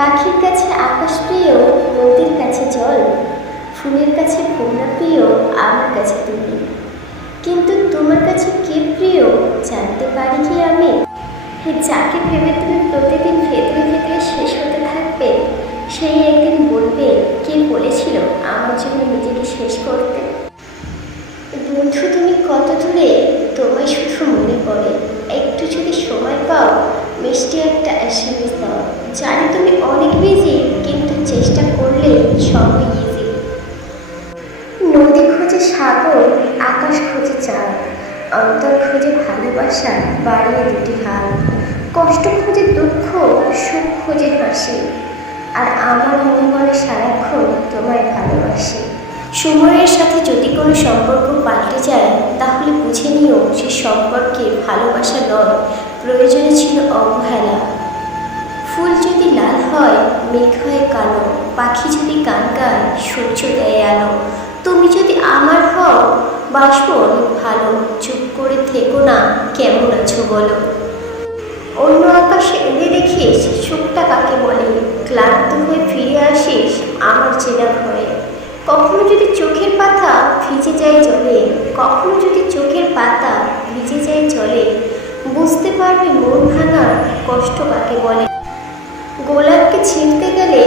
পাখির কাছে আকাশ প্রিয়, নদীর কাছে জল, ফুলের কাছে ভোমরা প্রিয়, আমার কাছে তুমি। কিন্তু তোমার কাছে কে প্রিয় জানতে পারি কি আমি? যাকে ভেবে তুমি প্রতিদিন ভেতরে ভেতরে শেষ হতে থাকবে, সেই একদিন বলবে কে বলেছিল আমার জন্য নিজেকে শেষ করতে। বন্ধু তুমি কত দূরে, তোমায় শুধু মনে পড়ে। একটু যদি সময় পাও, মিষ্টি একটা এসএমএস দাও। জানি তুমি অনেক বিজি, কিন্তু চেষ্টা করলে সবই ইজি। নদী খোঁজে সাগর, আকাশ খোঁজে চাঁদ, অন্তর খোঁজে ভালোবাসা, বাড়িয়ে দুটি হাত। কষ্ট খোঁজে দুঃখ, সুখ খোঁজে হাসি, আর আমার মন বলে সারাক্ষণ তোমায় ভালোবাসি। সময়ের সাথে যদি কোনো সম্পর্ক পাল্টে যায়, তাহলে বুঝে নিও সে সম্পর্কে ভালোবাসা নয়, প্রয়োজনে ছিল অবহেলা। ফুল যদি লাল হয়, মেঘ হয় কালো, পাখি যদি গান গায়, সূর্য দেয় আলো। তুমি যদি আমার হও, বাসবো অনেক ভালো। চুপ করে থেকো না, কেমন আছো বলো। অন্য আকাশে এলে দেখিস সুখটা কাকে বলে। ক্লান্ত হয়ে ফিরে আসিস আমার চেনা ঘরে। কখনো যদি চোখের পাতা ভিজে যায় জলে, কখনো যদি চোখের পাতা ভিজে যায় জলে, বুঝতে পারবে মন ভাঙার কষ্ট কাকে বলে। গোলাপকে ছিঁড়তে গেলে